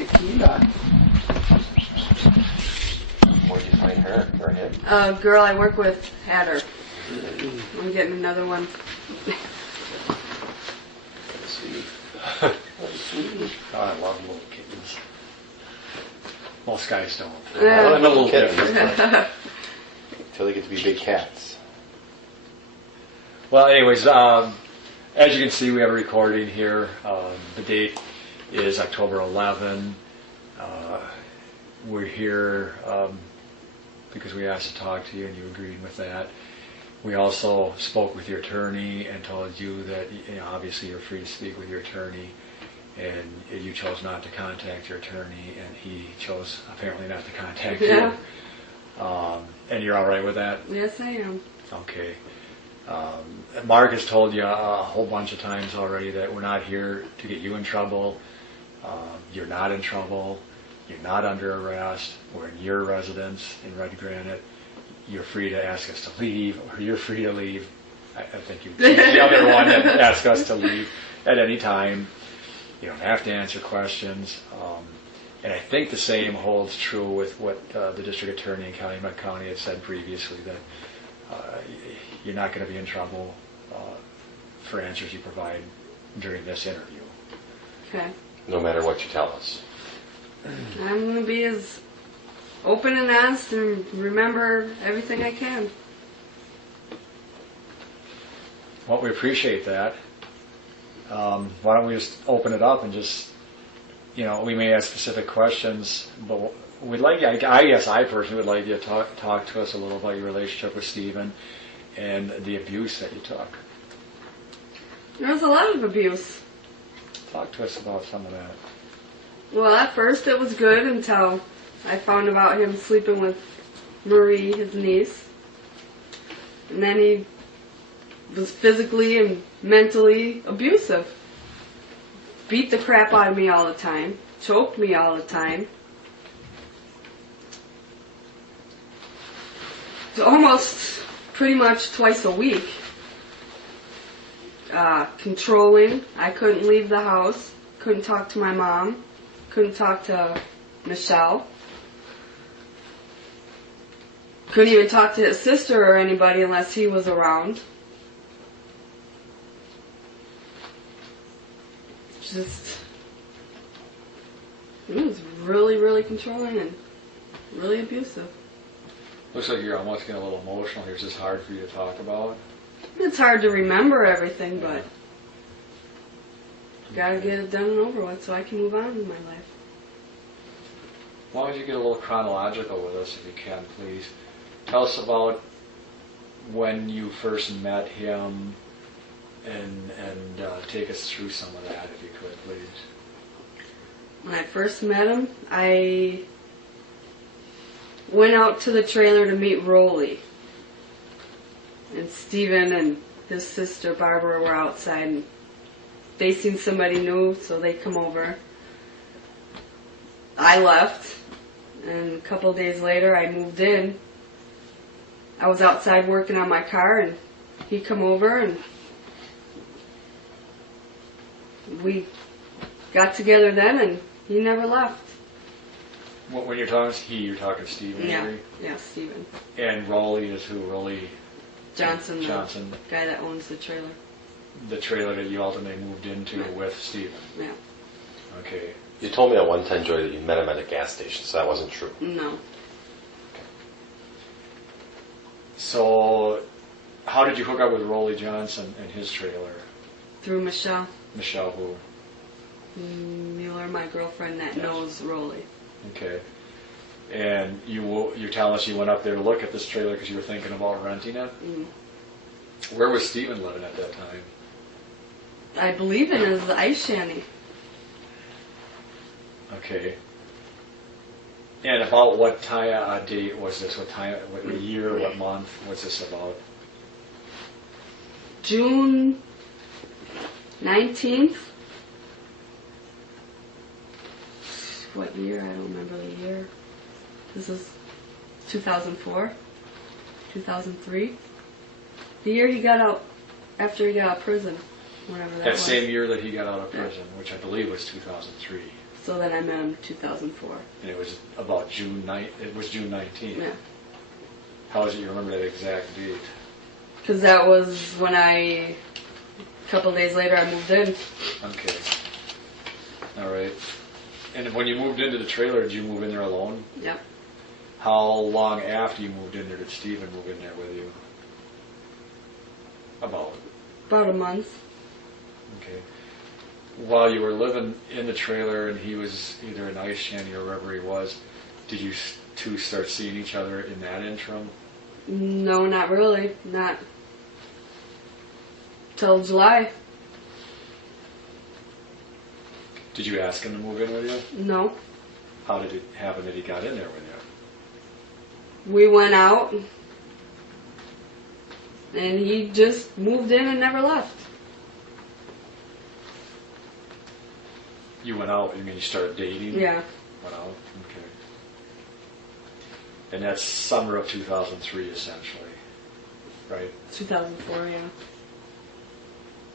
Tequila. Where'd you find her or him? A girl I work with had her. I'm getting another one. Sweet. Oh, I love little kittens. Most guys don't. Yeah. I'm a little Kittens. different. Until they get to be big cats. Well, anyways, as you can see, we have a recording here. The date is October 11. We're here because we asked to talk to you, and you agreed with that. We also spoke with your attorney and told you that, obviously you're free to speak with your attorney, and you chose not to contact your attorney, and he chose apparently not to contact you. And you're all right with that? Yes, I am. Okay. Mark has told you a whole bunch of times already that we're not here to get you in trouble. You're not in trouble. You're not under arrest. We're in your residence in Red Granite. You're free to ask us to leave, or you're free to leave. I think you choose the other one and ask us to leave at any time. You don't have to answer questions. And I think the same holds true with what the district attorney in Calumet County had said previously, that you're not going to be in trouble for answers you provide during this interview. Okay. No matter what you tell us. I'm going to be as open and honest and remember everything I can. Well, we appreciate that. Why don't we just open it up and just, we may ask specific questions, but we'd like you, I guess I personally would like you to talk to us a little about your relationship with Stephen and the abuse that you took. There was a lot of abuse. Talk to us about some of that. Well, at first it was good until I found about him sleeping with Marie, his niece. And then he was physically and mentally abusive. Beat the crap out of me all the time. Choked me all the time. Almost pretty much twice a week. Controlling. I couldn't leave the house. Couldn't talk to my mom. Couldn't talk to Michelle. Couldn't even talk to his sister or anybody unless he was around. Just, it was really, really controlling and really abusive. Looks like you're almost getting a little emotional here. Is this hard for you to talk about? It's hard to remember everything, but gotta get it done and over with so I can move on in my life. Why don't you get a little chronological with us if you can, please? Tell us about when you first met him and take us through some of that if you could, please. When I first met him, I went out to the trailer to meet Rolly. And Stephen and his sister Barbara were outside, and they seen somebody new, so they come over. I left, and a couple of days later I moved in. I was outside working on my car, and he come over, and we got together then, and he never left. When you're talking you're talking Stephen, Yeah, Stephen. And Rolly is who? Rolly Johnson, the guy that owns the trailer. The trailer that you ultimately moved into with Stephen. Yeah. Okay. You told me at one time, Jodi, that you met him at a gas station, so that wasn't true. No. So, how did you hook up with Rolly Johnson and his trailer? Through Michelle. Michelle who? Mueller, my girlfriend that knows Rolly. Okay. And you're telling us you went up there to look at this trailer because you were thinking about renting it? Mm. Where was Stephen living at that time? I believe in his ice shanty. Okay. And about what time, date was this? What time, what year, what month was this about? June 19th. What year? I don't remember the year. This is 2004, 2003. The year he got out, after he got out of prison, whatever that was. That same year that he got out of prison, which I believe was 2003. So then I met him in 2004. And it was about June 19th. Yeah. How is it you remember that exact date? Because that was when a couple days later, I moved in. Okay. All right. And when you moved into the trailer, did you move in there alone? Yep. How long after you moved in there did Stephen move in there with you? About a month. Okay. While you were living in the trailer and he was either in ice shanty or wherever he was, did you two start seeing each other in that interim? No, not really. Not till July. Did you ask him to move in with you? No. How did it happen that he got in there with you? We went out, and he just moved in and never left. You went out, you mean you started dating? Yeah. Went out, okay. And that's summer of 2003, essentially, right? 2004, yeah.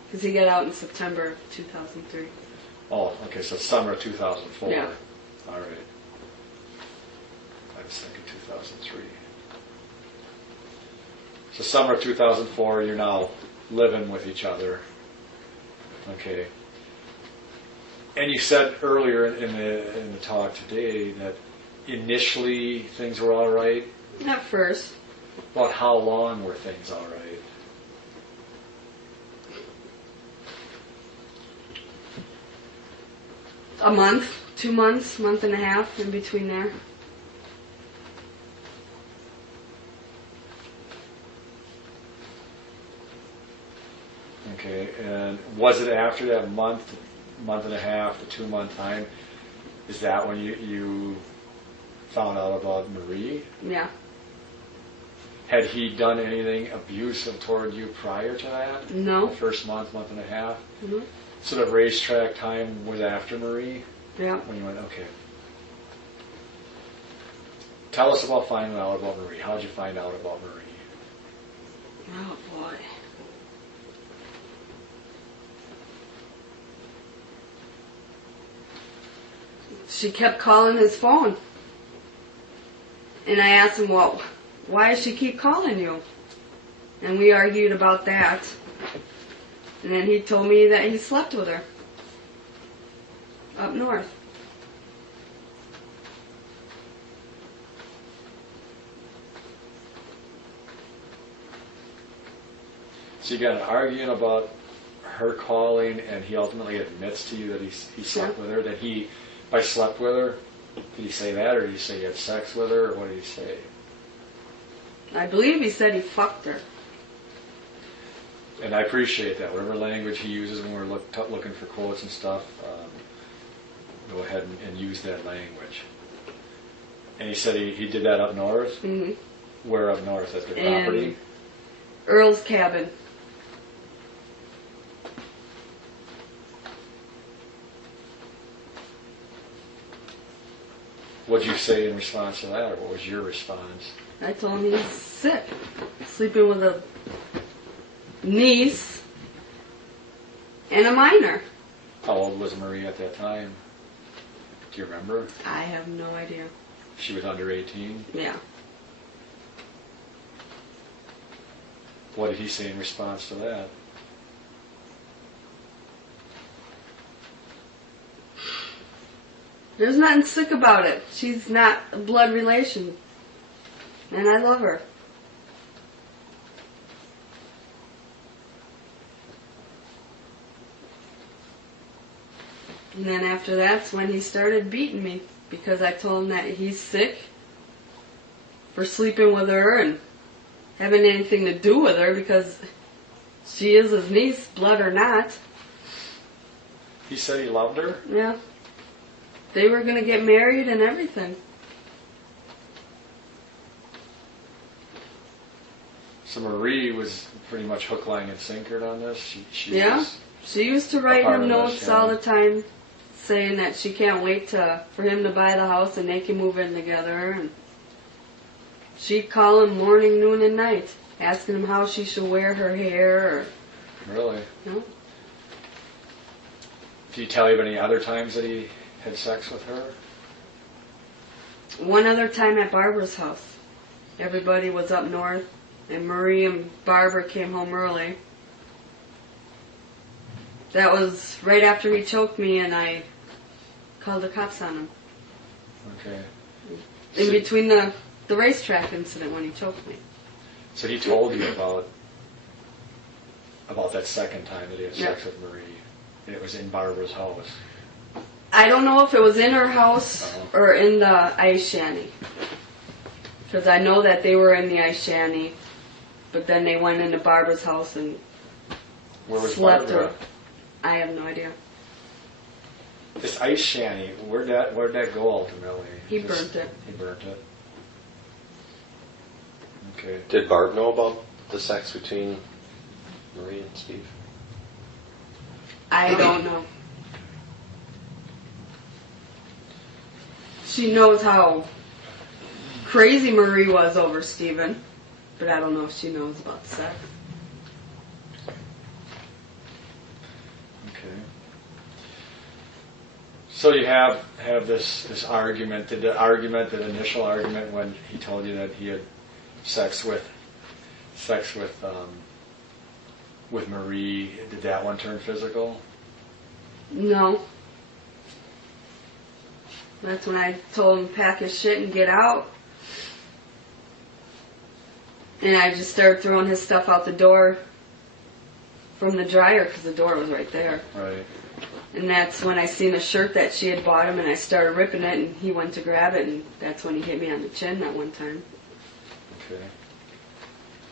Because he got out in September of 2003. Oh, okay, so summer of 2004. Yeah. All right. I was thinking 2003. So summer of 2004, you're now living with each other. Okay. And you said earlier in the talk today that initially things were all right. At first. About how long were things all right? A month, 2 months, month and a half in between there. Okay, and was it after that month and a half, the 2 month time, is that when you found out about Marie? Yeah. Had he done anything abusive toward you prior to that? No. The first month and a half? Mm-hmm. So the racetrack time was after Marie? Yeah. When you went, okay. Tell us about finding out about Marie. How did you find out about Marie? Oh, boy. She kept calling his phone. And I asked him, well, why does she keep calling you? And we argued about that. And then he told me that he slept with her. Up north. So you got an argument about her calling, and he ultimately admits to you that he slept with her. That he, by slept with her, did he say that, or did he say he had sex with her, or what did he say? I believe he said he fucked her. And I appreciate that. Whatever language he uses when we're looking for quotes and stuff, go ahead and use that language. And he said he did that up north? Mm-hmm. Where up north? At their property? Earl's cabin. What did you say in response to that, or what was your response? I told him he's sick. Sleeping with a niece and a minor. How old was Marie at that time? Do you remember? I have no idea. She was under 18? Yeah. What did he say in response to that? There's nothing sick about it. She's not a blood relation. And I love her. And then after that's when he started beating me. Because I told him that he's sick for sleeping with her and having anything to do with her because she is his niece, blood or not. He said he loved her? Yeah. They were going to get married and everything. So Marie was pretty much hook, line, and sinker on this? She Yeah. was She used to write part him of notes this, all yeah. the time saying that she can't wait for him to buy the house and they can move in together. And she'd call him morning, noon, and night, asking him how she should wear her hair. Or, Really? you know. Did he tell you of any other times that he had sex with her? One other time at Barbara's house. Everybody was up north, and Marie and Barbara came home early. That was right after he choked me, and I called the cops on him. Okay. In between the racetrack incident when he choked me. So he told you about that second time that he had sex with Marie. And it was in Barbara's house. I don't know if it was in her house or in the ice shanty. Because I know that they were in the ice shanty, but then they went into Barbara's house and Where was slept Barbara? her. I have no idea. This ice shanty, where'd that go ultimately? He burnt it. He burnt it. Okay. Did Barb know about the sex between Marie and Steve? I don't know. She knows how crazy Marie was over Steven, but I don't know if she knows about the sex. Okay. So you have this argument. Did the initial argument when he told you that he had sex with Marie, did that one turn physical? No. That's when I told him to pack his shit and get out. And I just started throwing his stuff out the door from the dryer because the door was right there. Right. And that's when I seen a shirt that she had bought him, and I started ripping it, and he went to grab it, and that's when he hit me on the chin that one time. Okay.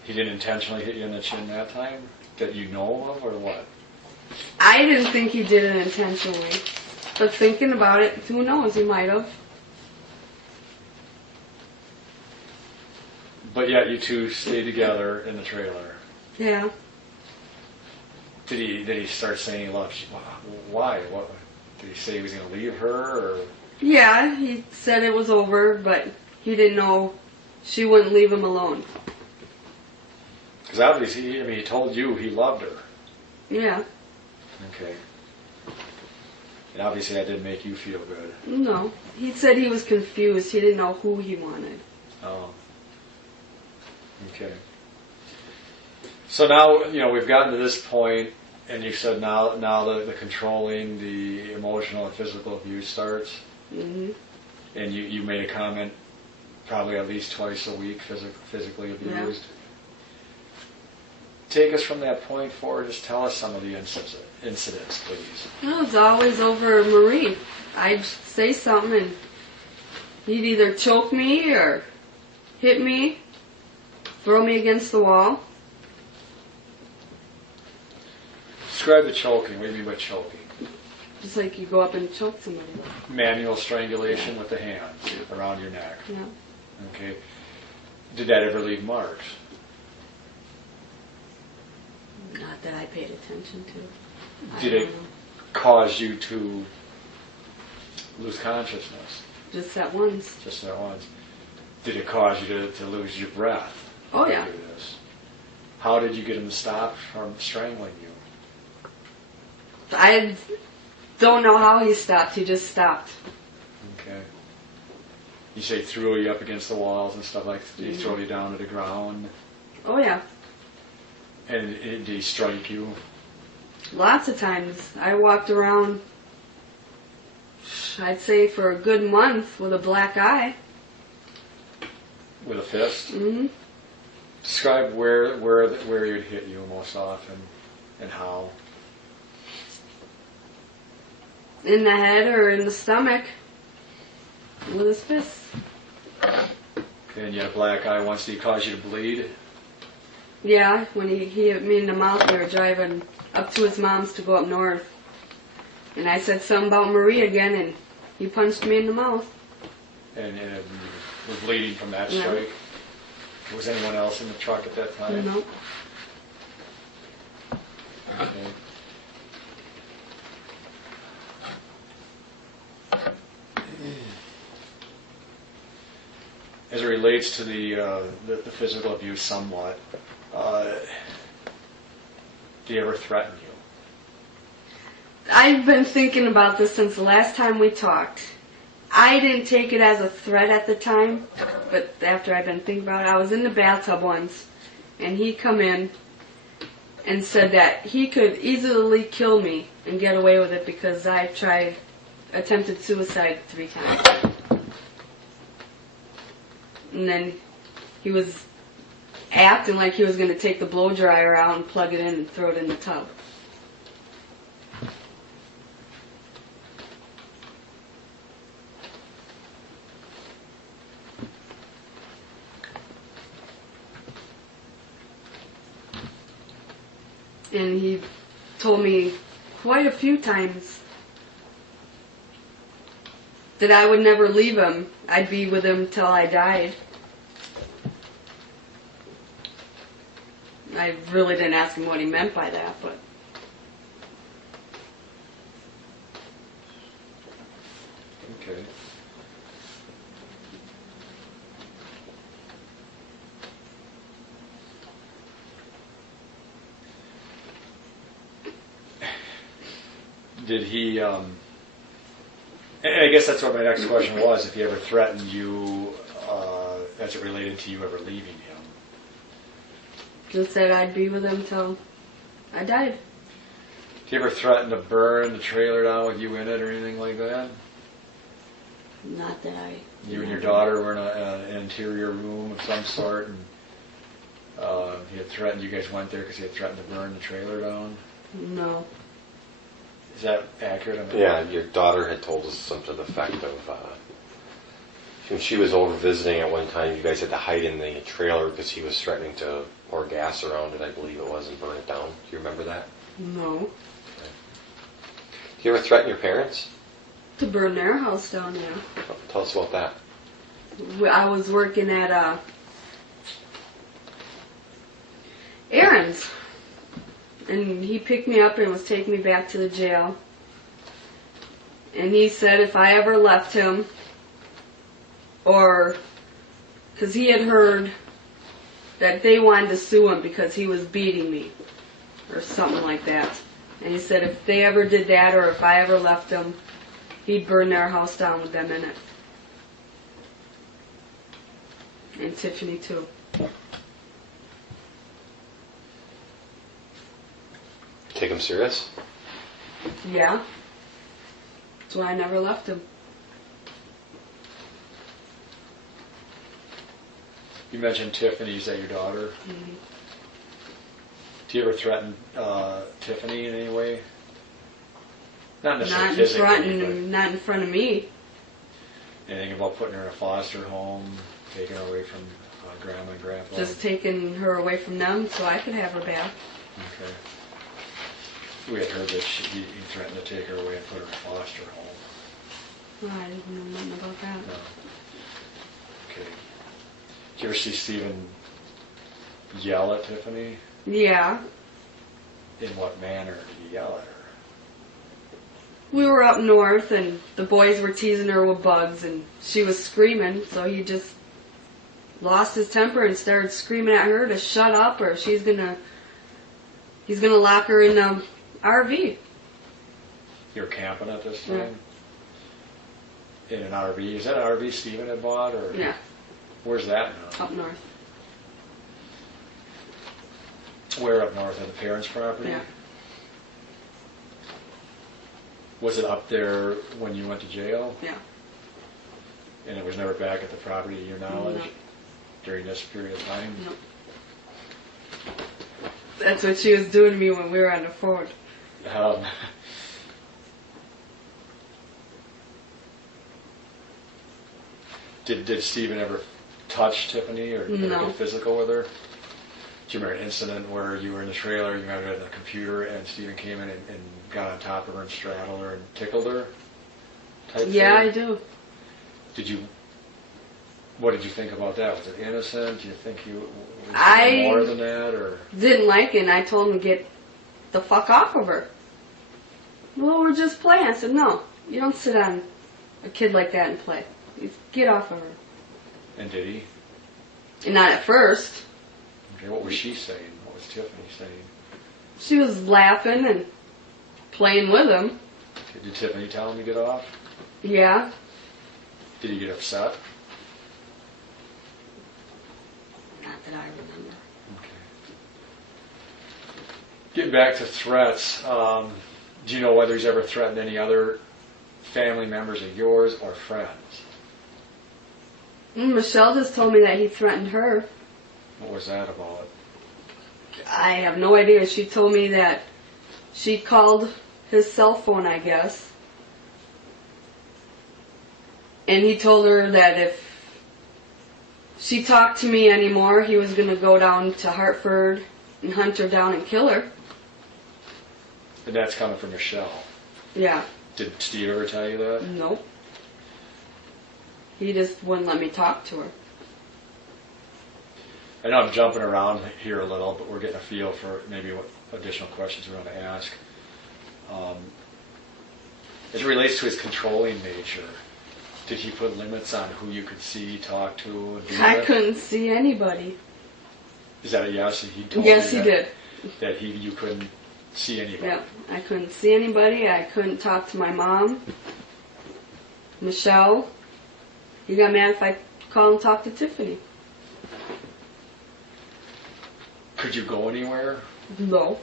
He didn't intentionally hit you in the chin that time? That you know of, or what? I didn't think he did it intentionally. But thinking about it, who knows, he might have. But yet you two stayed together in the trailer. Yeah. Did he start saying he loved you? Why? What? Did he say he was going to leave her? Or? Yeah, he said it was over, but he didn't know she wouldn't leave him alone. Because obviously, he told you he loved her. Yeah. Okay. And obviously that didn't make you feel good. No. He said he was confused. He didn't know who he wanted. Oh. Okay. So now, we've gotten to this point, and you said now the controlling, the emotional and physical abuse starts. Mm-hmm. And you made a comment probably at least twice a week, physically abused. Yeah. Take us from that point forward. Just tell us some of the incidents, please. It was always over Marie. I'd say something, and he'd either choke me or hit me, throw me against the wall. Describe the choking. What do you mean by choking? Just like you go up and choke somebody. Manual strangulation with the hands around your neck. Yeah. Okay. Did that ever leave marks? Not that I paid attention to. Did it cause you to lose consciousness? Just that once. Just that once. Did it cause you to lose your breath? Oh, yeah. How did you get him to stop from strangling you? I don't know how he stopped. He just stopped. Okay. You say threw you up against the walls and stuff like that. Did he throw you down to the ground? Oh, yeah. And did he strike you? Lots of times. I walked around, I'd say for a good month with a black eye. With a fist? Mm-hmm. Describe where he'd hit you most often and how. In the head or in the stomach with his fists. Okay, and you had a black eye once. Did he cause you to bleed? Yeah, when he hit me in the mouth, we were driving up to his mom's to go up north. And I said something about Marie again, and he punched me in the mouth. And you were bleeding from that strike? Yeah. Was anyone else in the truck at that time? No. Okay. As it relates to the physical abuse somewhat, did he ever threaten you? I've been thinking about this since the last time we talked. I didn't take it as a threat at the time, but after I've been thinking about it, I was in the bathtub once, and he come in and said that he could easily kill me and get away with it because I attempted suicide 3 times. And then he was acting like he was going to take the blow dryer out and plug it in and throw it in the tub. And he told me quite a few times that I would never leave him. I'd be with him till I died. I really didn't ask him what he meant by that, but... Okay. Did he, and I guess that's what my next question was, if he ever threatened you as it related to you ever leaving him. Just said I'd be with him till I died. Did he ever threaten to burn the trailer down with you in it or anything like that? Not that I... You and your daughter were in an interior room of some sort, and he had threatened, you guys went there because he had threatened to burn the trailer down? No. Is that accurate? Yeah, your daughter had told us something to the effect of when she was over visiting at one time, you guys had to hide in the trailer because he was threatening to pour gas around it, I believe it was, and burn it down. Do you remember that? No. Okay. Do you ever threaten your parents? To burn their house down, yeah. Tell us about that. I was working at Aaron's. And he picked me up and was taking me back to the jail. And he said if I ever left him, or, because he had heard that they wanted to sue him because he was beating me, or something like that. And he said if they ever did that, or if I ever left him, he'd burn their house down with them in it. And Tiffany too. Take him serious? Yeah. That's why I never left him. You mentioned Tiffany, is that your daughter? Mm-hmm. Do you ever threaten Tiffany in any way? Not necessarily Not in front of me. Anything about putting her in a foster home, taking her away from Grandma and Grandpa? Just taking her away from them so I could have her back. Okay. We had heard that he threatened to take her away and put her in a foster home. Oh, I didn't know nothing about that. No. Okay. Did you ever see Stephen yell at Tiffany? Yeah. In what manner did he yell at her? We were up north and the boys were teasing her with bugs and she was screaming, so he just lost his temper and started screaming at her to shut up or he's gonna lock her in the RV. You were camping at this time? Yeah. In an RV? Is that an RV Stephen had bought? Or? Yeah. Where's that now? Up north. Where up north? On the parents' property? Yeah. Was it up there when you went to jail? Yeah. And it was never back at the property to your knowledge? No. During this period of time? No. That's what she was doing to me when we were on the phone. Did Stephen ever touch Tiffany or No. get physical with her? Do you remember an incident where you were in the trailer, you remember at the computer, and Stephen came in and got on top of her and straddled her and tickled her? Yeah, I do. What did you think about that? Was it innocent? Do you think you was I more than that, or didn't like it, and I told him to get the fuck off of her. Well, we're just playing. I said, no, you don't sit on a kid like that and play. You get off of her. And did he? And not at first. Okay, what was she saying? What was Tiffany saying? She was laughing and playing with him. Did Tiffany tell him to get off? Yeah. Did he get upset? Not that I remember. Okay. Getting back to threats, do you know whether he's ever threatened any other family members of yours or friends? Michelle just told me that he threatened her. What was that about? I have no idea. She told me that she called his cell phone, I guess. And he told her that if she talked to me anymore, he was going to go down to Hartford and hunt her down and kill her. And that's coming from Michelle. Yeah. Did Steve ever tell you that? Nope. He just wouldn't let me talk to her. I know I'm jumping around here a little, but we're getting a feel for maybe what additional questions we're going to ask. As it relates to his controlling nature, did he put limits on who you could see, talk to, and do I with? couldn't see anybody. Is that a yes? He told Yes, you he that, did. that you couldn't see anybody. Yeah, I couldn't see anybody. I couldn't talk to my mom. Michelle. He got mad if I called and talked to Tiffany. Could you go anywhere No.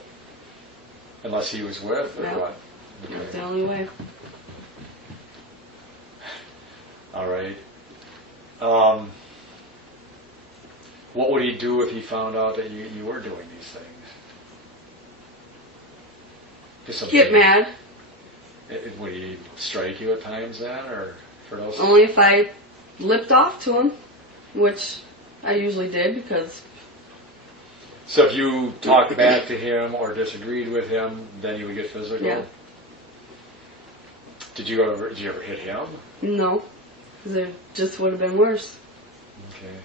unless he was with, or No. what? That's the only way. All right. What would he do if he found out that you were doing these things? Get mad. Would he strike you at times then, or for those? Only if I lipped off to him, which I usually did because... So if you talked back to him or disagreed with him, then he would get physical? Yeah. Did you ever hit him? No. Because it just would have been worse. Okay.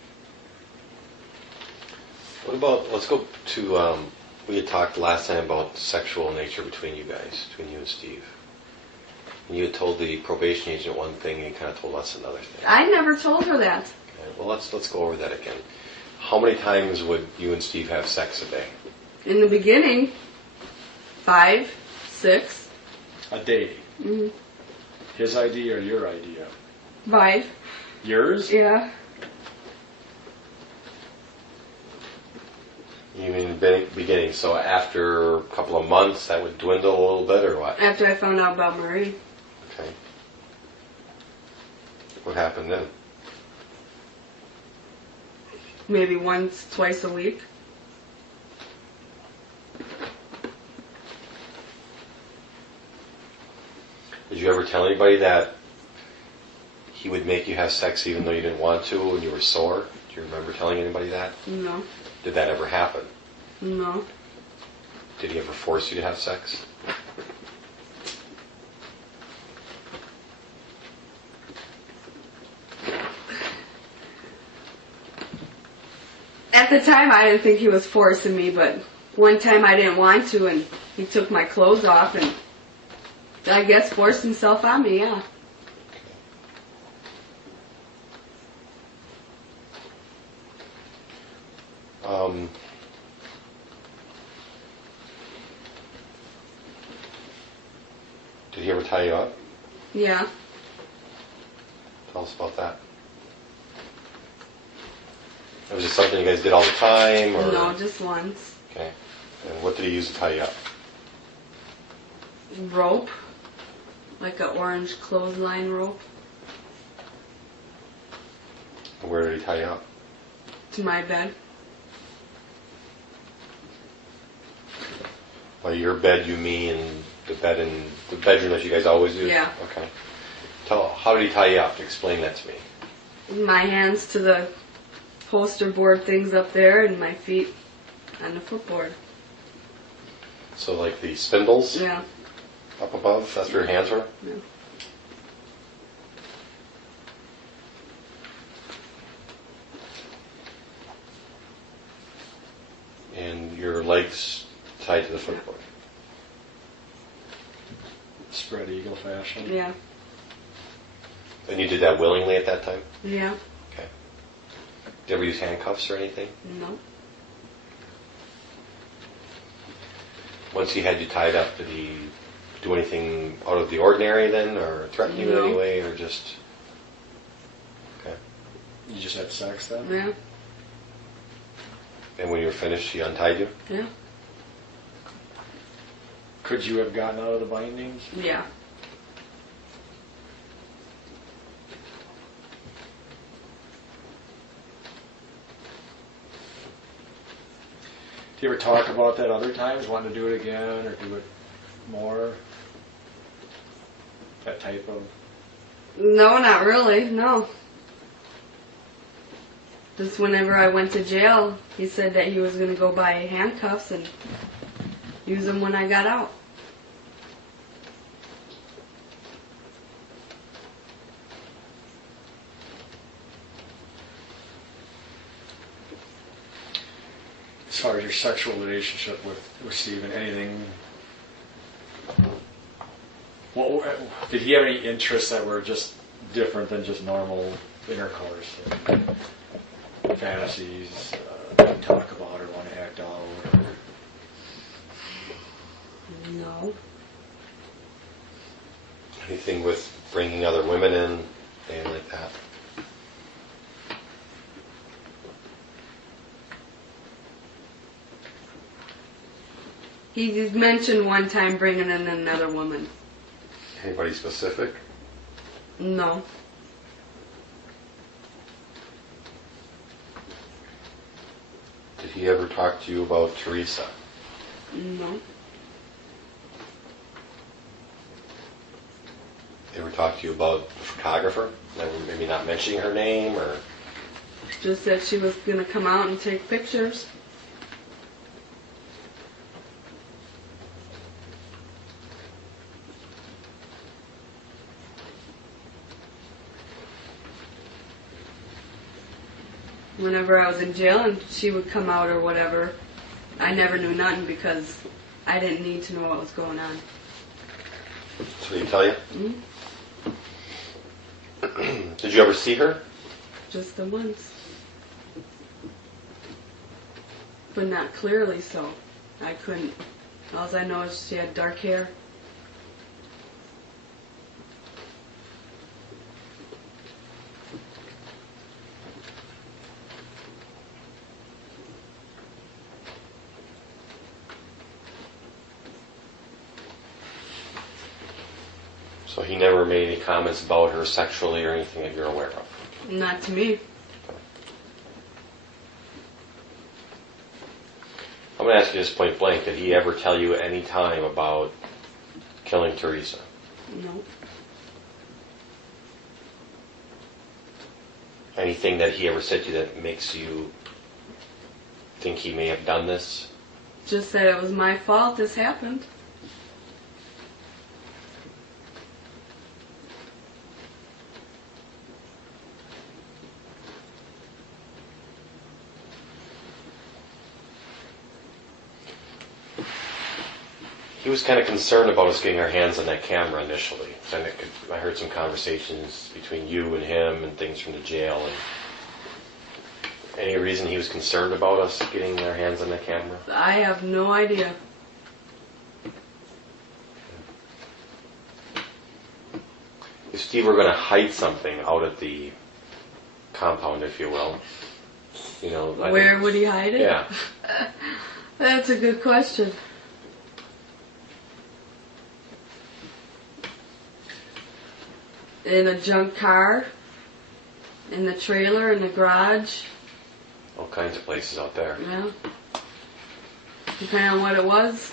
What about, let's go to, we had talked last time about sexual nature between you guys, between you and Steve. And you had told the probation agent one thing and you kind of told us another thing. I never told her that. Okay, well, let's go over that again. How many times would you and Steve have sex a day? In the beginning, 5, 6. A day. Mm-hmm. His idea or your idea? 5. Yours? Yeah. You mean beginning, so after a couple of months that would dwindle a little bit, or what? After I found out about Marie. Okay. What happened then? Maybe once, twice a week. Did you ever tell anybody that he would make you have sex even though you didn't want to and you were sore? Do you remember telling anybody that? No. Did that ever happen? No. Did he ever force you to have sex? At the time, I didn't think he was forcing me, but one time I didn't want to, and he took my clothes off and I guess forced himself on me, yeah. Did he ever tie you up? Yeah. Tell us about that. Was it something you guys did all the time? Or? No, just once. Okay. And what did he use to tie you up? Rope. Like an orange clothesline rope. And where did he tie you up? To my bed. By your bed, you mean the bed in the bedroom that you guys always do? Yeah. Okay. How did he tie you up? Explain that to me. My hands to the poster board things up there and my feet on the footboard. So like the spindles Yeah. up above, that's where your hands were? Yeah. And your legs tied to the footboard. Spread eagle fashion? Yeah. And you did that willingly at that time? Yeah. Okay. Did you ever use handcuffs or anything? No. Once he had you tied up, did do anything out of the ordinary then, or threaten you in any No. way, or just... Okay. You just had sex then? Yeah, And when you were finished, she untied you? yeah, Could you have gotten out of the bindings? yeah. Do you ever talk about that other times, wanting to do it again or do it more? That type of... No, not really, no. Just whenever I went to jail, he said that he was going to go buy handcuffs and use them when I got out. As far as your sexual relationship with Stephen, anything... Did he have any interests that were just different than just normal intercourse? Fantasies, talk about or want to act out? No. Anything with bringing other women in, anything like that? He mentioned one time bringing in another woman. Anybody specific? No. Did he ever talk to you about Teresa? No. Ever talk to you about the photographer? Maybe not mentioning her name, or... Just that she was going to come out and take pictures. Whenever I was in jail and she would come out or whatever, I never knew nothing because I didn't need to know what was going on. So did he tell you? Mm-hmm. Did you ever see her? Just the once. But not clearly so. I couldn't. All I know is she had dark hair. So he never made any comments about her sexually or anything that you're aware of? Not to me. I'm going to ask you this point blank. Did he ever tell you any time about killing Teresa? No. Anything that he ever said to you that makes you think he may have done this? Just that it was my fault this happened. He was kind of concerned about us getting our hands on that camera initially. And I heard some conversations between you and him and things from the jail. And any reason he was concerned about us getting our hands on that camera? I have no idea. If Steve were going to hide something out at the compound, if you will, you know, Where would he hide it? Yeah. That's a good question. In a junk car, in the trailer, in the garage. All kinds of places out there. Yeah. Depending on what it was.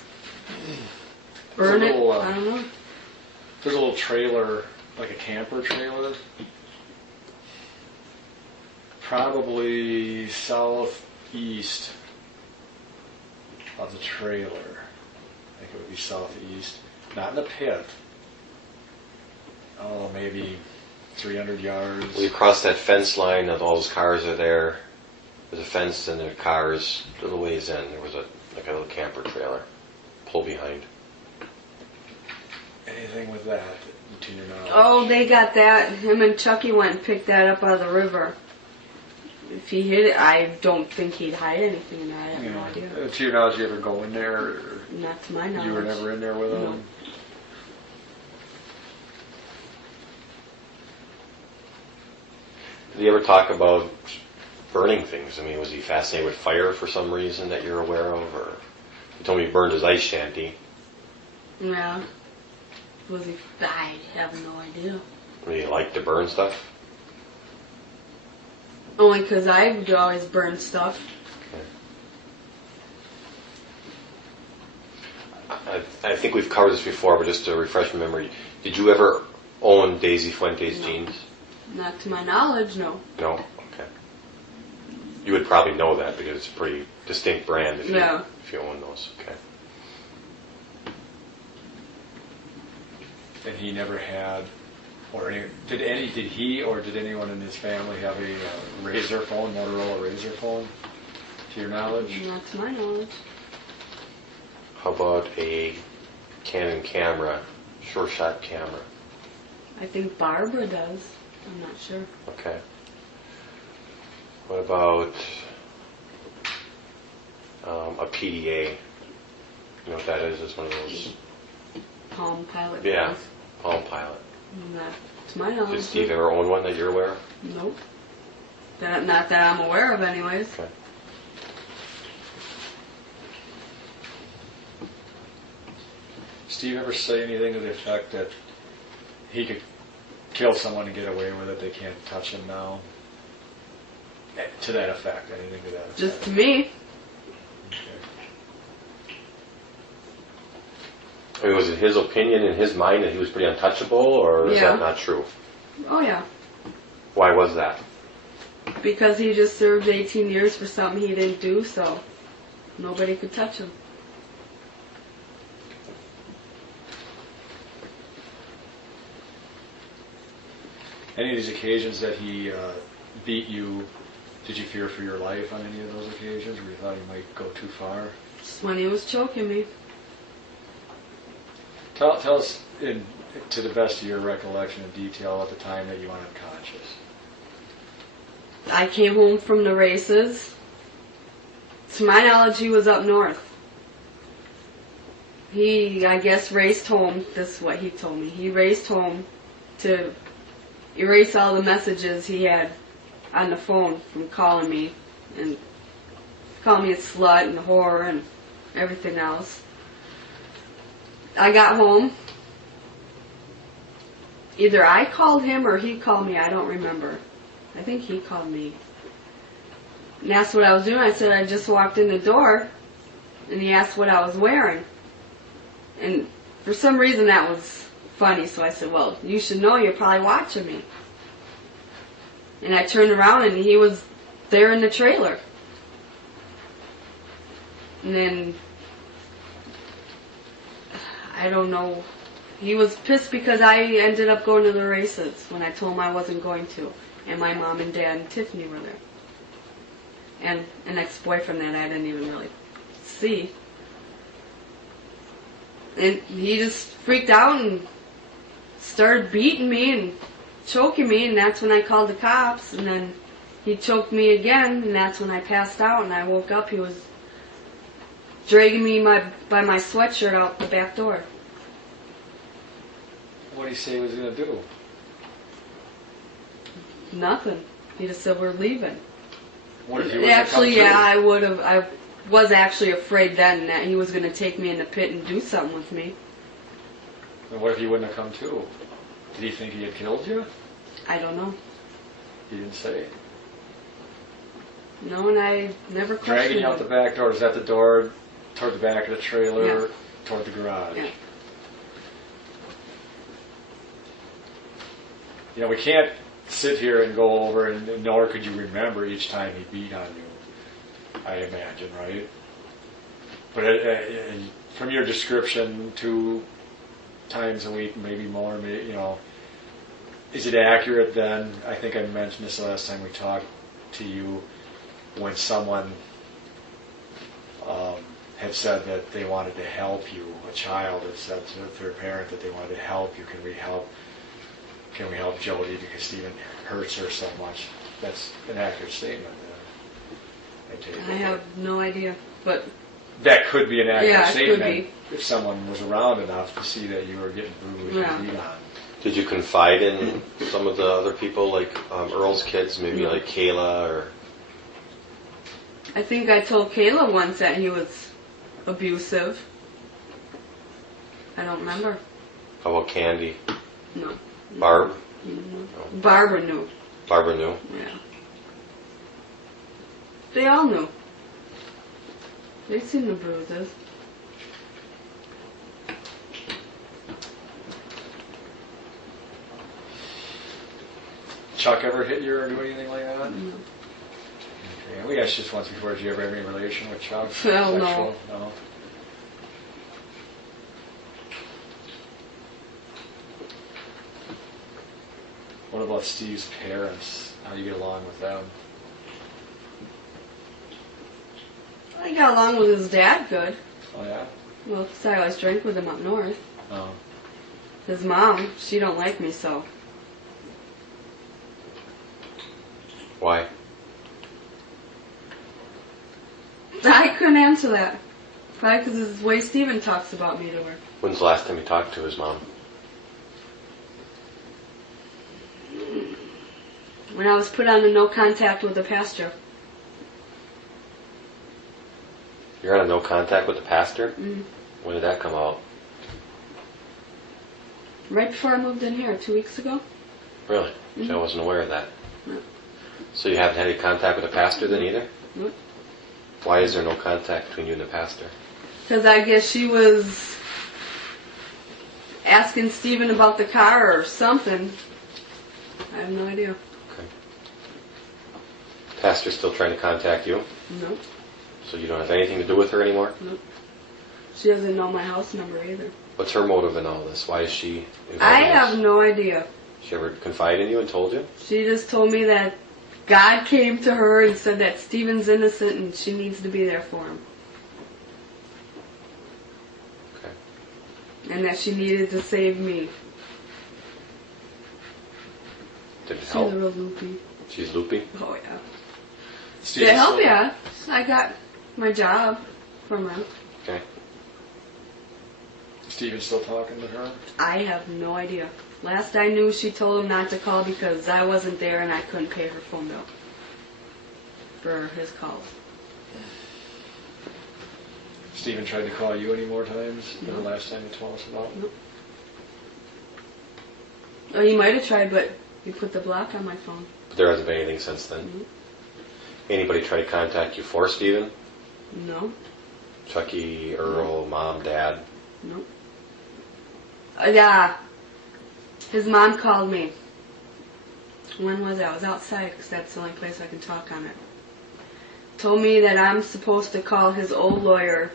Burn There's a little, it. I don't know. There's a little trailer, like a camper trailer. Probably southeast of the trailer. I think it would be southeast. Not in the pit. Oh, maybe 300 yards. When you cross that fence line and all those cars are there, there's a fence and there are cars a little ways in. There was a little camper trailer. Pull behind. Anything with that, to your knowledge? Oh, they got that. Him and Chucky went and picked that up out of the river. If he hid it, I don't think he'd hide anything in that. I have no idea. To your knowledge, you ever go in there? Or Not to my knowledge. you were never in there with No. them? Did he ever talk about burning things? I mean, was he fascinated with fire for some reason that you're aware of? Or he told me he burned his ice shanty. Yeah. Was he? I have no idea. Did he like to burn stuff? Only because I would always burn stuff. Okay. I think we've covered this before, but just to refresh my memory, did you ever own Daisy Fuentes jeans? Not to my knowledge, no. No? Okay. You would probably know that because it's a pretty distinct brand if you own those. Okay. And he never had, or did he or did anyone in his family have a Razor phone, Motorola Razor phone, to your knowledge? Not to my knowledge. How about a Canon camera, sure shot camera? I think Barbara does. I'm not sure. Okay. What about a PDA? You know what that is? It's one of those. Palm Pilot. Yeah, does. Palm Pilot. Not to my knowledge. Did Steve ever own one that you're aware of? Nope. Not that I'm aware of, anyways. Okay. Steve ever say anything to the effect that he could kill someone and get away with it, they can't touch him now? To that effect, anything to that effect? Just to me. Okay. I mean, was it his opinion in his mind that he was pretty untouchable, or is that not true? Oh, yeah. Why was that? Because he just served 18 years for something he didn't do, so nobody could touch him. Any of these occasions that he beat you, did you fear for your life on any of those occasions where you thought he might go too far? Just when he was choking me. Tell us, to the best of your recollection and detail, at the time that you went unconscious. I came home from the races. To my knowledge, he was up north. He, I guess, raced home. This is what he told me. He raced home to erase all the messages he had on the phone from calling me and calling me a slut and a whore and everything else. I got home. Either I called him or he called me. I don't remember. I think he called me. And asked what I was doing. I said I just walked in the door. And he asked what I was wearing. And for some reason that was funny. So I said, well, you should know you're probably watching me. And I turned around and he was there in the trailer. And then, I don't know, he was pissed because I ended up going to the races when I told him I wasn't going to. And my mom and dad and Tiffany were there. And an ex-boyfriend that I didn't even really see. And he just freaked out and started beating me and choking me, and that's when I called the cops. And then he choked me again, and that's when I passed out. And I woke up, he was dragging me by my sweatshirt out the back door. What did he say he was going to do? Nothing. He just said, we're leaving. What if he wouldn't have come Actually, through? yeah, I was actually afraid then that he was going to take me in the pit and do something with me. And what if he wouldn't have come to? Did he think he had killed you? I don't know. He didn't say. No, and I never questioned Dragging you out the him. back door. Is that the door toward the back of the trailer? Yeah. Toward the garage? Yeah. You know, we can't sit here and go over, and nor could you remember each time he beat on you, I imagine, right? But from your description, 2 times a week, maybe more, maybe, you know, is it accurate then? I think I mentioned this the last time we talked to you, when someone had said that they wanted to help you, a child had said to their parent that they wanted to help you, can we help Jodi because Stephen hurts her so much? That's an accurate statement. I take it. I have no idea, but That could be an accurate Yeah, it could statement be. if someone was around enough to see that you were getting brutally Yeah. beat on. Did you confide in some of the other people, like Earl's kids, maybe No. like Kayla or? I think I told Kayla once that he was abusive. I don't remember. How about Candy? No. Barb? Barbara knew. Barbara knew. Yeah. They all knew. They seen the bruises. Chuck ever hit you or do anything like that? No. Okay. We asked just once before, did you ever have any relation with Chuck? Hell no. Sexual? No. What about Steve's parents? How do you get along with them? I got along with his dad good. Oh yeah? Well, 'cause I always drank with him up north. Oh. His mom, she don't like me, so. Why? I couldn't answer that. Probably because of the way Steven talks about me to her. When's the last time you talked to his mom? When I was put on a no contact with the pastor. You're on a no contact with the pastor? Mm. When did that come out? Right before I moved in here, 2 weeks ago. Really? So I wasn't aware of that. No. So you haven't had any contact with the pastor then either? Nope. Why is there no contact between you and the pastor? Because I guess she was asking Steven about the car or something. I have no idea. Okay. Pastor's still trying to contact you? Nope. So you don't have anything to do with her anymore? Nope. She doesn't know my house number either. What's her motive in all this? Why is she involved I in this? have no idea. She ever confided in you and told you? She just told me that God came to her and said that Steven's innocent and she needs to be there for him. Okay. And that she needed to save me. Did it She's help? a real loopy. She's loopy? Oh yeah. Steve, Did it help? still- Yeah. I got my job from her. Okay. Steven's still talking to her? I have no idea. Last I knew, she told him not to call because I wasn't there and I couldn't pay her phone bill for his calls. Steven tried to call you any more times than No. the last time you told us about? Nope. Oh, he might have tried, but he put the block on my phone. But there hasn't been anything since then? Mhm. Anybody try to contact you for Steven? No. Chucky, Earl, Mom, Dad? Nope. Yeah. His mom called me. When was it? I was outside because that's the only place I can talk on it. Told me that I'm supposed to call his old lawyer,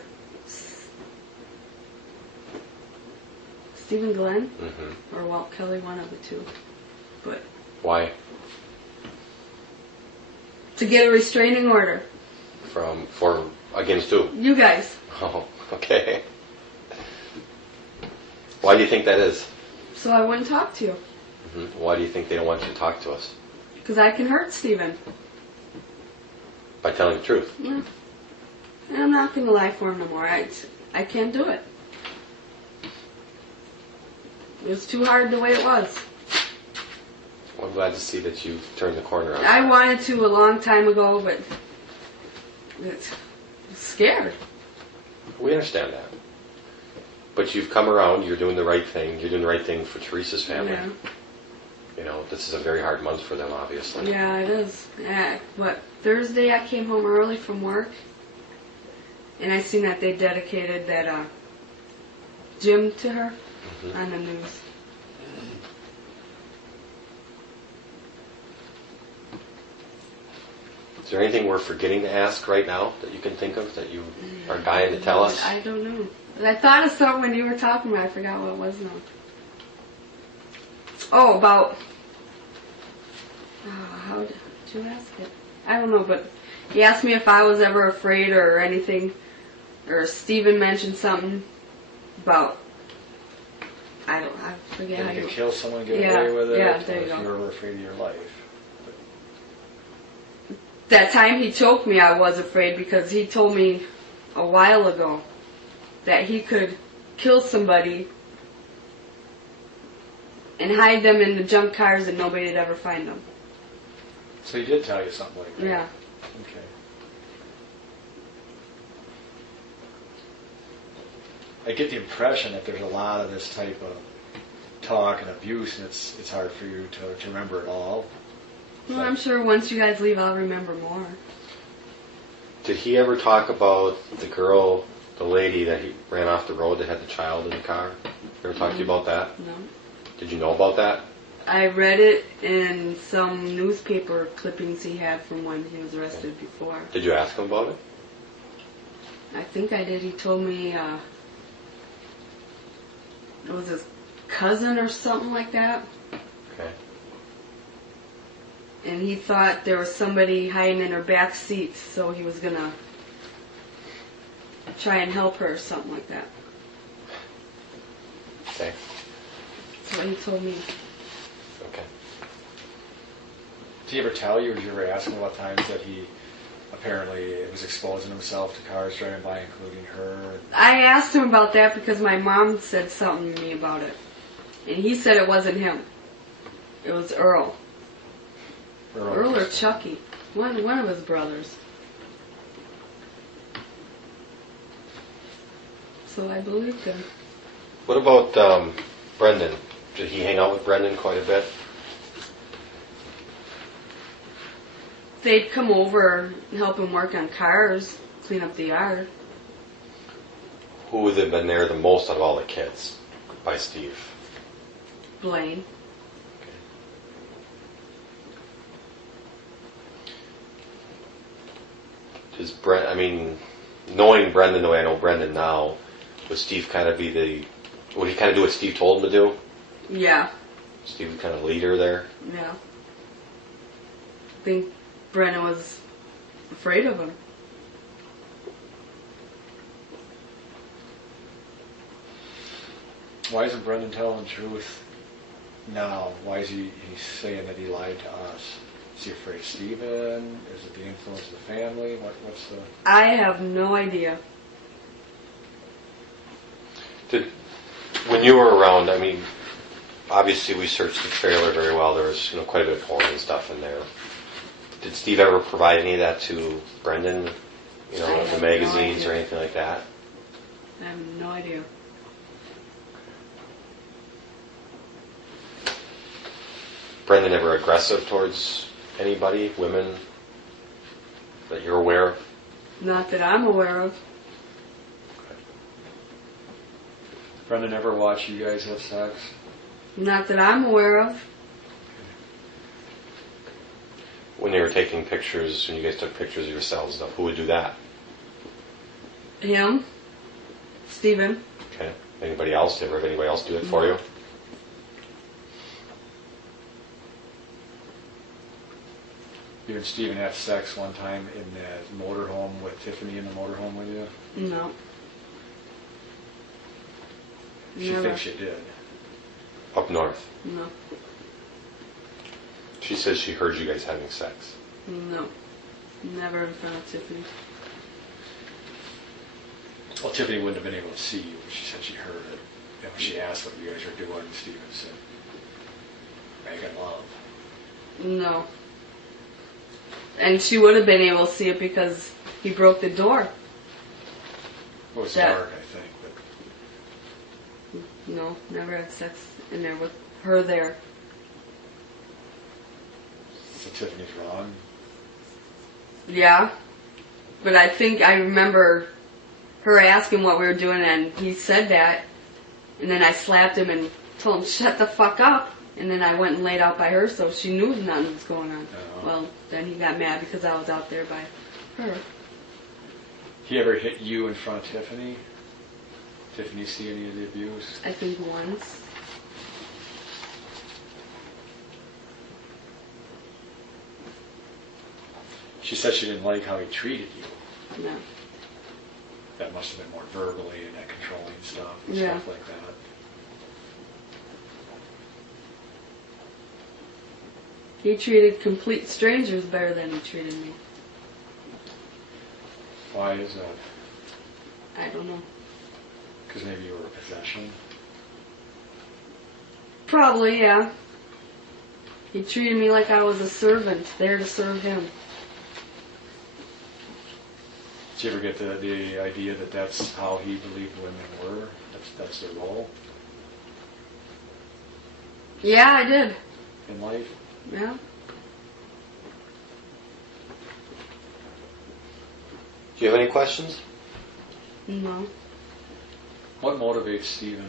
Stephen Glenn, Mm-hmm. or Walt Kelly, one of the two. But Why? to get a restraining order. For against who? You guys. Oh, okay. Why do you think that is? So I wouldn't talk to you. Mm-hmm. Why do you think they don't want you to talk to us? Because I can hurt Stephen. By telling the truth. Yeah. And I'm not going to lie for him no more. I can't do it. It was too hard the way it was. Well, I'm glad to see that you've turned the corner on I it. wanted to a long time ago, but it's scared. We understand that. But you've come around, you're doing the right thing. You're doing the right thing for Teresa's family. Yeah. You know, this is a very hard month for them, obviously. Yeah, it is. Thursday I came home early from work, and I seen that they dedicated that gym to her on the news. Is there anything we're forgetting to ask right now that you can think of that you are dying to tell us? I don't know. I thought of something when you were talking, but I forgot what it was now. Oh, about... how did you ask it? I don't know, but he asked me if I was ever afraid or anything, or Steven mentioned something about... I forget how That you you... could kill someone, get Yeah, away with it, yeah, or there you if go. you were afraid of your life. That time he choked me, I was afraid because he told me a while ago that he could kill somebody and hide them in the junk cars and nobody'd ever find them. So he did tell you something like that? Yeah. Okay. I get the impression that there's a lot of this type of talk and abuse, and it's hard for you to remember it all. Well, I'm sure once you guys leave, I'll remember more. Did he ever talk about the girl, the lady that he ran off the road that had the child in the car? Ever talk to you about that? No. Did you know about that? I read it in some newspaper clippings he had from when he was arrested before. Did you ask him about it? I think I did. He told me it was his cousin or something like that. Okay. And he thought there was somebody hiding in her back seat, so he was going to try and help her or something like that. Okay. That's what he told me. Okay. Did he ever tell you, or did you ever ask him about times that he apparently was exposing himself to cars driving by, including her? I asked him about that because my mom said something to me about it. And he said it wasn't him. It was Earl. Earl or Chucky. One of his brothers. So I believed him. What about Brendan? Did he hang out with Brendan quite a bit? They'd come over and help him work on cars, clean up the yard. Who would have been there the most out of all the kids by Steve? Blaine. Does knowing Brendan the way I know Brendan now, would Steve kind of would he kind of do what Steve told him to do? Yeah. Steve was kind of leader there? Yeah. I think Brennan was afraid of him. Why isn't Brendan telling the truth now? Why is he saying that he lied to us? Is he afraid of Stephen? Is it the influence of the family? What's the... I have no idea. When you were around, obviously we searched the trailer very well. There was quite a bit of porn and stuff in there. Did Steve ever provide any of that to Brendan? The magazines or anything like that? I have no idea. Brendan ever aggressive towards anybody, women, that you're aware of? Not that I'm aware of. Brendan ever watch you guys have sex? Not that I'm aware of. When they were taking pictures, when you guys took pictures of yourselves and stuff, who would do that? Him. Stephen. Okay. Anybody else? Ever have anybody else do it for you? You and Stephen had sex one time in the motorhome with Tiffany in the motorhome with you? No. She Never. thinks you did. Up north. No. She says she heard you guys having sex. No. Never in front of Tiffany. Well, Tiffany wouldn't have been able to see you, but she said she heard it. And when she asked what you guys were doing, Stephen said, making love. No. And she would have been able to see it because he broke the door. It was That- dark, I think, but No, never had sex in there with her there. so Tiffany's wrong. Yeah. But I think I remember her asking what we were doing, and he said that. And then I slapped him and told him, shut the fuck up. And then I went and laid out by her, so she knew nothing was going on. Oh. Well, then he got mad because I was out there by her. He ever hit you in front of Tiffany? Tiffany see any of the abuse? I think once. She said she didn't like how he treated you. No. That must have been more verbally and that controlling stuff and Yeah. stuff like that. He treated complete strangers better than he treated me. Why is that? I don't know. Because maybe you were a possession? Probably, yeah. He treated me like I was a servant, there to serve him. Did you ever get the idea that that's how he believed women were? That's their role Yeah, I did. in life? Yeah. Do you have any questions? No. What motivates Stephen?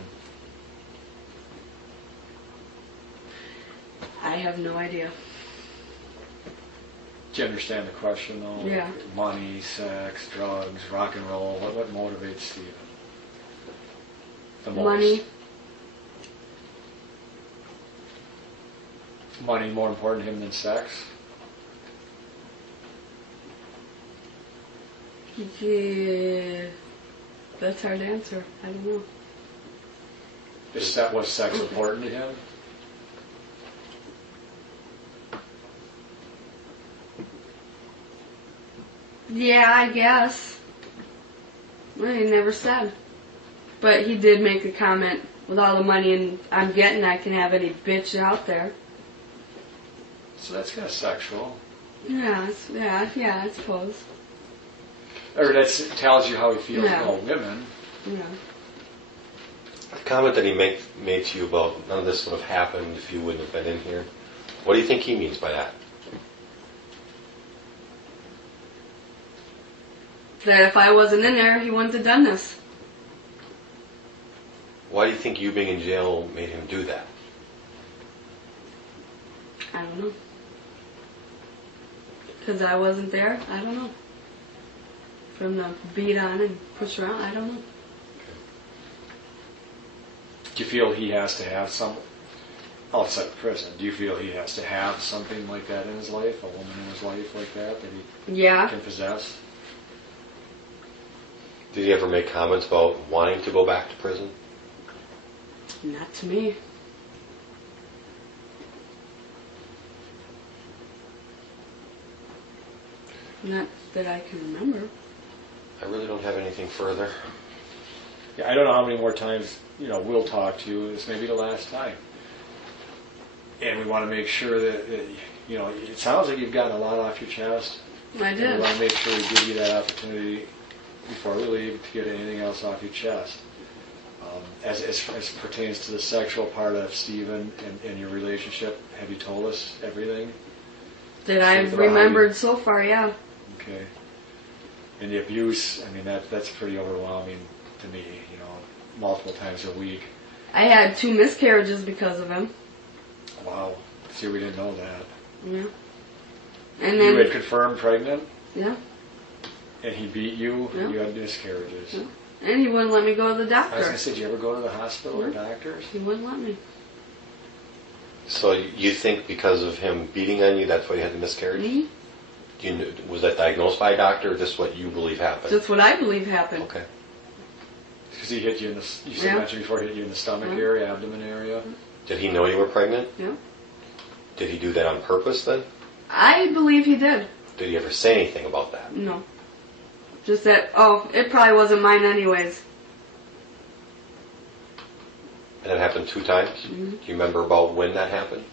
I have no idea. Do you understand the question though? Yeah. Money, sex, drugs, rock and roll. What motivates Stephen? The most? Money. Money more important to him than sex? Yeah. That's hard to answer. I don't know. Was sex important to him? Yeah, I guess. Well, he never said. But he did make a comment, with all the money I'm getting, I can have any bitch out there. So that's kind of sexual. Yeah, I suppose. Or that tells you how he feels Yeah. about women. Yeah. The comment that he made to you about none of this would have happened if you wouldn't have been in here. What do you think he means by that? That if I wasn't in there, he wouldn't have done this. Why do you think you being in jail made him do that? I don't know. Because I wasn't there? I don't know. For him to beat on and push around? I don't know. Do you feel he has to have some, outside of prison, do you feel he has to have something like that in his life, a woman in his life like that he Yeah. can possess? Did he ever make comments about wanting to go back to prison? Not to me. Not that I can remember. I really don't have anything further. Yeah, I don't know how many more times, we'll talk to you. This may be the last time. And we want to make sure that it sounds like you've gotten a lot off your chest. I And did. we want to make sure we give you that opportunity before we leave to get anything else off your chest. As pertains to the sexual part of Stephen and your relationship, have you told us everything? That I've remembered so far, yeah. Okay. And the abuse, that's pretty overwhelming to me, multiple times a week. I had 2 miscarriages because of him. Wow. See, we didn't know that. Yeah. And then, You had confirmed pregnant, yeah. and he beat you, Yeah. and you had miscarriages. Yeah. And he wouldn't let me go to the I was going doctor. to say, did you ever go to the hospital or Yeah. doctors? He wouldn't let me. So you think because of him beating on you, that's why you had the miscarriage? Mm-hmm. Was that diagnosed by a doctor, or just what you believe happened? That's what I believe happened. Okay. Because he hit you in the, you said Yeah. mentioned before, he hit you in the stomach Yeah. area, abdomen area. Did he know you were pregnant? Yeah. Did he do that on purpose then? I believe he did. Did he ever say anything about that? No. Just that, it probably wasn't mine anyways. And it happened 2 times? Mm-hmm. Do you remember about when that happened?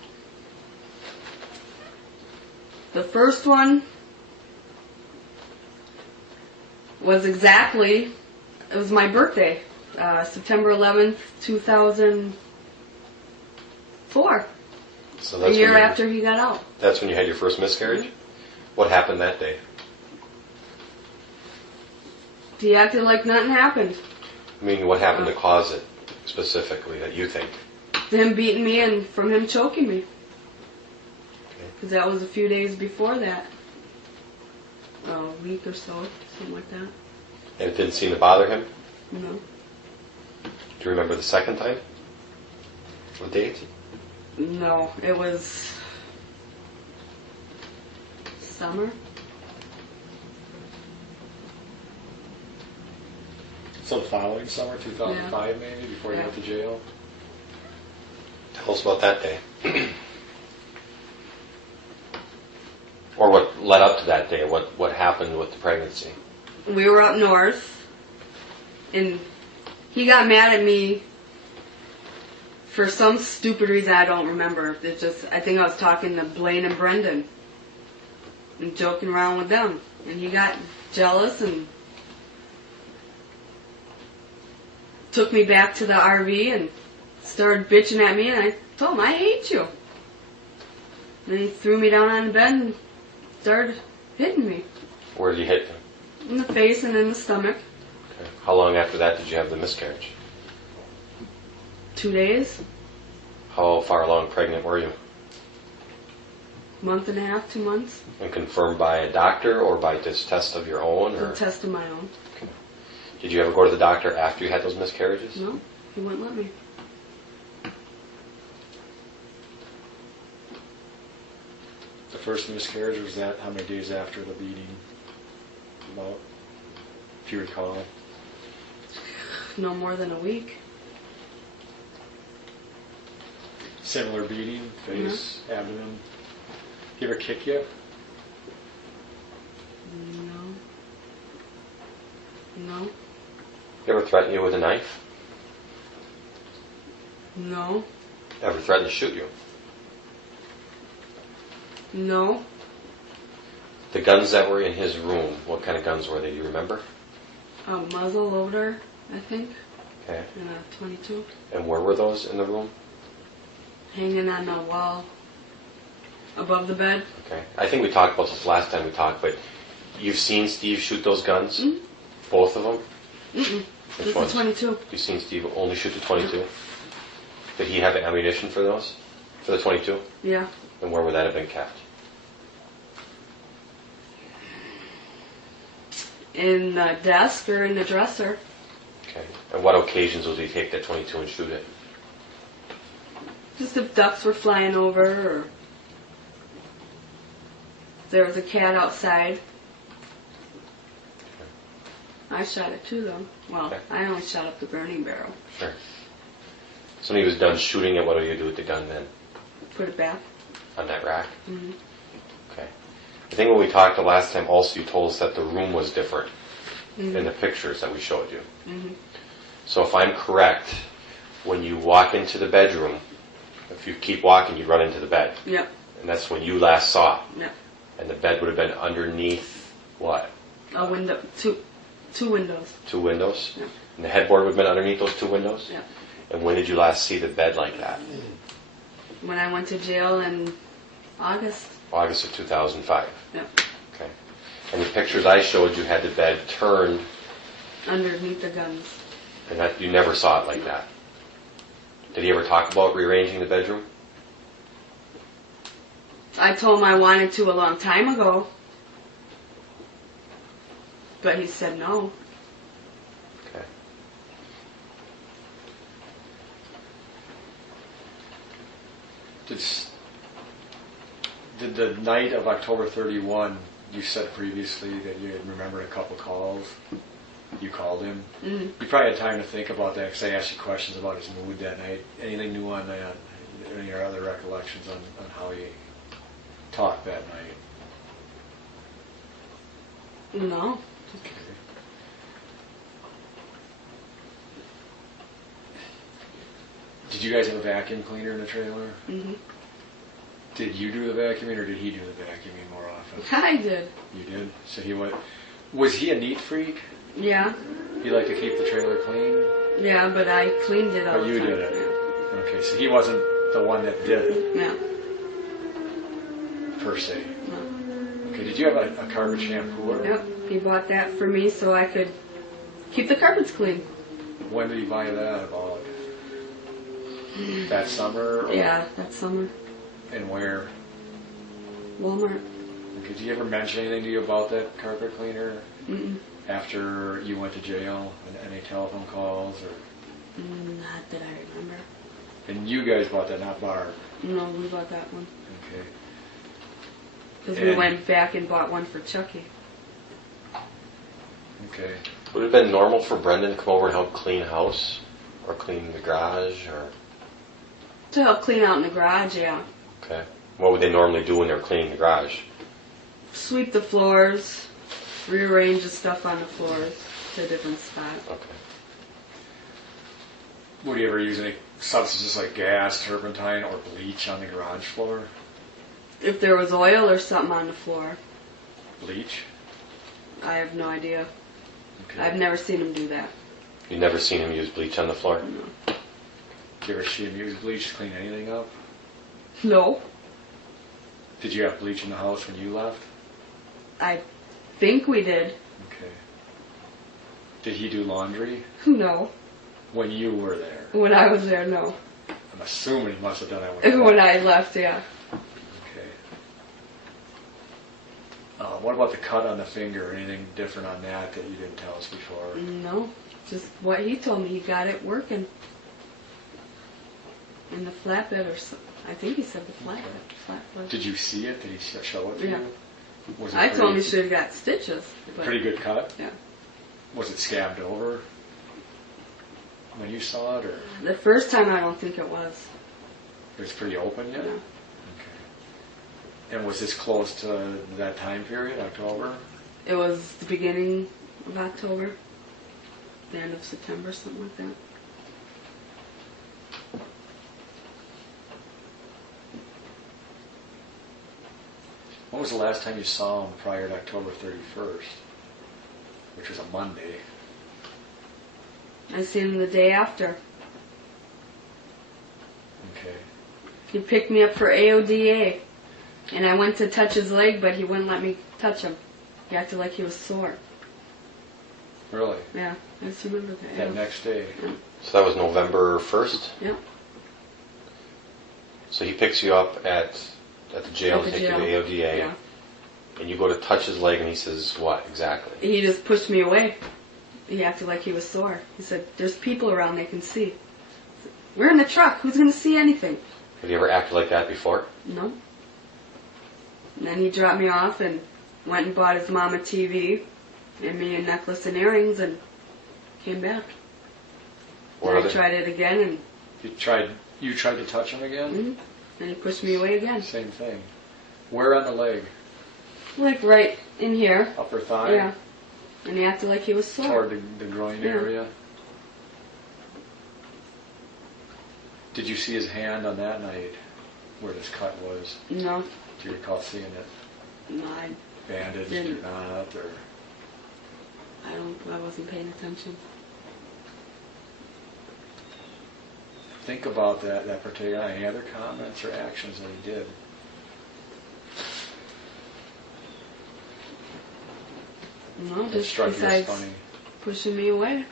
The first one was it was my birthday, September 11th, 2004. So A that's year when you- after he got out. That's when you had your first miscarriage? What happened that day? He acted like nothing happened. I mean, what happened to cause it specifically that you think? Him beating me and from him choking me. Okay. Because that was a few days before that. A week or so, something like that. And it didn't seem to bother him? No. Do you remember the second time? What date? No, it was summer. So the following summer, 2005 maybe, before you Yeah. went to jail? Tell us about that day. Or what led up to that day, what happened with the pregnancy. We were up north, and he got mad at me For some stupid reason, I don't remember. It's just, I think I was talking to Blaine and Brendan and joking around with them. And he got jealous and took me back to the RV and started bitching at me. And I told him, I hate you. And then he threw me down on the bed and started hitting me. Where did you hit them? In the face and in the stomach. Okay. How long after that did you have the miscarriage? 2 days. How far along pregnant were you? Month and a half, 2 months. And confirmed by a doctor or by this test of your own? Or? A test of my own. Okay. Did you ever go to the doctor after you had those miscarriages? No, he wouldn't let me. The first miscarriage, was that how many days after the beating? About, if you recall. No more than a week. Similar beating, face, abdomen. He ever kick you? No. He ever threatened you with a knife? No. Ever threatened to shoot you? No. The guns that were in his room, what kind of guns were they? Do you remember? A muzzle loader, I think. Okay. And a 22. And where were those in the room? Hanging on the wall above the bed. Okay. I think we talked about this last time we talked, but you've seen Steve shoot those guns? Mm-hmm. Both of them? Mm-mm. Which Just ones? the 22. You've seen Steve only shoot the 22? Did he have ammunition for those? For the 22? Yeah. And where would that have been kept? In the desk or in the dresser. Okay. And what occasions would he take that 22 and shoot it? Just if ducks were flying over or there was a cat outside. I shot it too, though. Well, Okay. I only shot up the burning barrel. Sure. So when he was done shooting it, what do you do with the gun then? Put it back. On that rack? Mm-hmm. Okay. I think when we talked the last time also you told us that the room was different Mm-hmm. in the pictures that we showed you. Mm-hmm. So if I'm correct, when you walk into the bedroom, if you keep walking, you run into the bed. Yep. And that's when you last saw it. Yep. And the bed would have been underneath what? A window. Two windows. 2 windows? Yep. And the headboard would have been underneath those 2 windows? Yep. And when did you last see the bed like that? When I went to jail in August. August of 2005. Yep. Okay. And the pictures I showed you had the bed turned, Underneath the guns. and that you never saw it like that. Did he ever talk about rearranging the bedroom? I told him I wanted to a long time ago. But he said no. Okay. Did the night of October 31, you said previously that you had remembered a couple calls? You called him? Mm-hmm. You probably had time to think about that because I asked you questions about his mood that night. Anything new on that? Any other recollections on how he talked that night? No. Okay. Did you guys have a vacuum cleaner in the trailer? Mm-hmm. Did you do the vacuuming or did he do the vacuuming more often? I did. You did? So he was he a neat freak? Yeah. He liked to keep the trailer clean? Yeah, but I cleaned it all But the you time. did it. Okay, so he wasn't the one that did it, Yeah. per se. No. Okay, did you have a carpet shampooer? Yep. He bought that for me so I could keep the carpets clean. When did he buy that? About that summer? Or Yeah, that summer. And where? Walmart. Okay, did he ever mention anything to you about that carpet cleaner Mm-mm. after you went to jail? Any telephone calls? Or? Not that I remember. And you guys bought that, not Barb? No, we bought that one. Okay. Because we And- went back and bought one for Chucky. Okay. Would it have been normal for Brendan to come over and help clean house? Or clean the garage? Or To help clean out in the garage, yeah. okay. What would they normally do when they're cleaning the garage? Sweep the floors, rearrange the stuff on the floors to a different spot. Okay. Would he ever use any substances like gas, turpentine, or bleach on the garage floor? If there was oil or something on the floor, Bleach? I have no idea. Okay. I've never seen him do that. You've never seen him use bleach on the floor? No. Did you ever see him use bleach to clean anything up? No. Did you have bleach in the house when you left? I think we did. Okay. Did he do laundry No. when you were there? When I was there, no. I'm assuming he must have done it when you When left. I left, yeah. Okay. What about the cut on the finger? Anything different on that that you didn't tell us before? No. Just what he told me. He got it working. In the flatbed or something. I think he said the flatbed. Did you see it? Did he show it to Yeah. you? Was it I told him he pretty- should have got stitches. But Pretty good cut? Yeah. Was it scabbed over when you saw it, or The first time I don't think it was. it was pretty open yet? No. Okay. And was this close to that time period, October? It was the beginning of October. The end of September, something like that. When was the last time you saw him prior to October 31st, which was a Monday? I seen him the day after. Okay. He picked me up for AODA. And I went to touch his leg, but he wouldn't let me touch him. He acted like he was sore. Really? Yeah, I just remember that. That Yeah. next day? So that was November 1st? Yeah. So he picks you up at the jail, At the take you jail. to AODA, Yeah. and you go to touch his leg, and he says, what exactly? He just pushed me away. He acted like he was sore. He said, "There's people around, they can see." I said, "We're in the truck. Who's going to see anything?" Have you ever acted like that before? No. And then he dropped me off and went and bought his mom a TV and me a necklace and earrings and came back. What And I other- tried it again and You tried to touch him again? then he pushed me away again. Same thing. Where on the leg? Like right in here. Upper thigh? Yeah. And he acted like he was sore. Toward the groin Yeah. area? Did you see his hand on that night where this cut was? No. Do you recall seeing it No, I bandaged Didn't. or not? Or I wasn't paying attention. think about that particular. Any other comments or actions that he did? No, That just struck you as besides funny. pushing me away.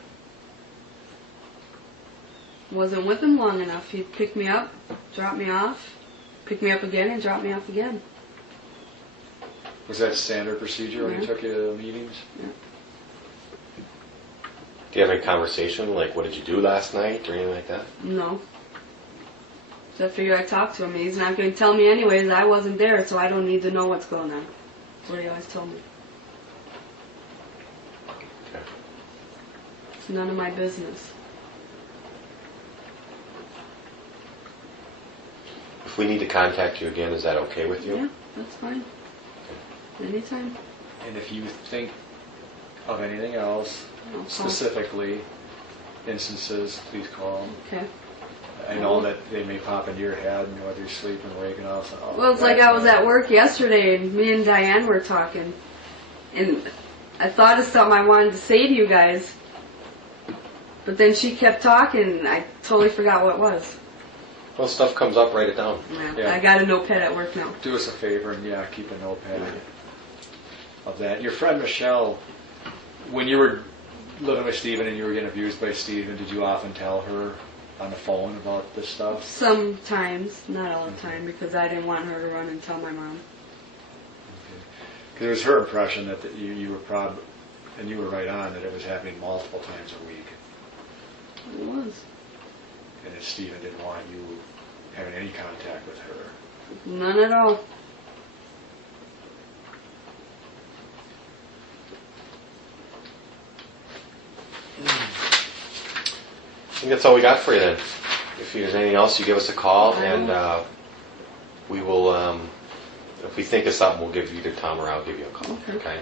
Wasn't with him long enough. He'd pick me up, drop me off, pick me up again, and drop me off again. Was that standard procedure when he Yeah. took you to meetings? Do you have any conversation, like, what did you do last night, or anything like that? No. So I figured I'd talk to him. He's not going to tell me anyways. I wasn't there, so I don't need to know what's going on. That's what he always told me. Okay. It's none of my business. If we need to contact you again, is that okay with you? Yeah, that's fine. Anytime. And if you think of anything else, I'll call. specifically instances, please call them. Okay. I know that they may pop into your head, and whether you're sleeping or waking up. And Well, it's like I was at work yesterday, and me and Diane were talking, and I thought of something I wanted to say to you guys, but then she kept talking, and I totally forgot what it was. Well, stuff comes up, write it down. Yeah. I got a notepad at work now. Do us a favor and keep a notepad of that. Your friend Michelle, when you were living with Stephen and you were getting abused by Stephen, did you often tell her on the phone about this stuff? Sometimes, not all the time, because I didn't want her to run and tell my mom. Because it was her impression that you were probably, and you were right on, that it was happening multiple times a week. It was. And that Stephen didn't want you having any contact with her. None at all. I think that's all we got for you then. If there's anything else, you give us a call, and we will, if we think of something, we'll give either Tom or I'll give you a call. Okay. Okay?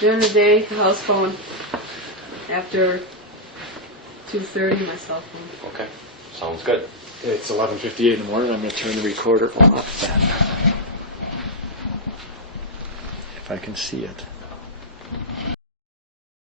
During the day, house phone. After 2:30, my cell phone. Okay, sounds good. It's 11:58 in the morning. I'm going to turn the recorder off then. If I can see it.